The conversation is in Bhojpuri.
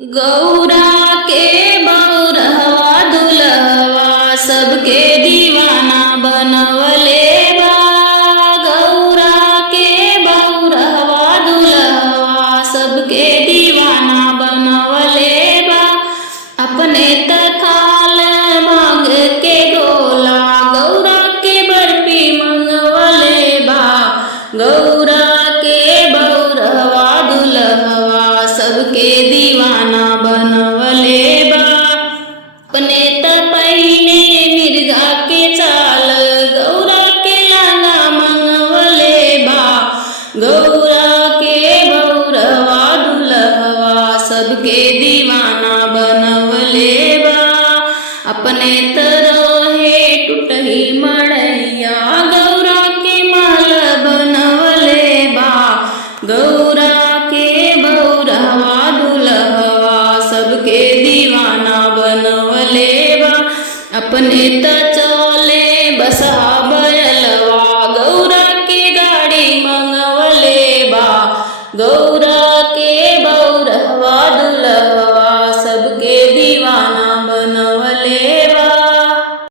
गौरा के बौरहवा दुल्हवा सबके दीवाना बनवले बा। गौरा के बौरहवा दुल्हवा सबके दीवाना बनवले बा। अपने तखाल मांग के गोला गौरा के बर्फी मंगवले बा। गौरा के बौरहवा दुल्हवा सबके दीवाना बनवले बा। अपने तपैने मिर्गा के चाल गौरा के लांगा मंगवले बा। गौरा के बौरहवा दुल्हवा सबके दीवाना बनवले बा। अपने तरहे टूटही मड़ैया गौरा के माल बनवले बा। गौरा के बौरहवा दुल्हवा सबके दीवाना बनवले बा। अपने त चले बसा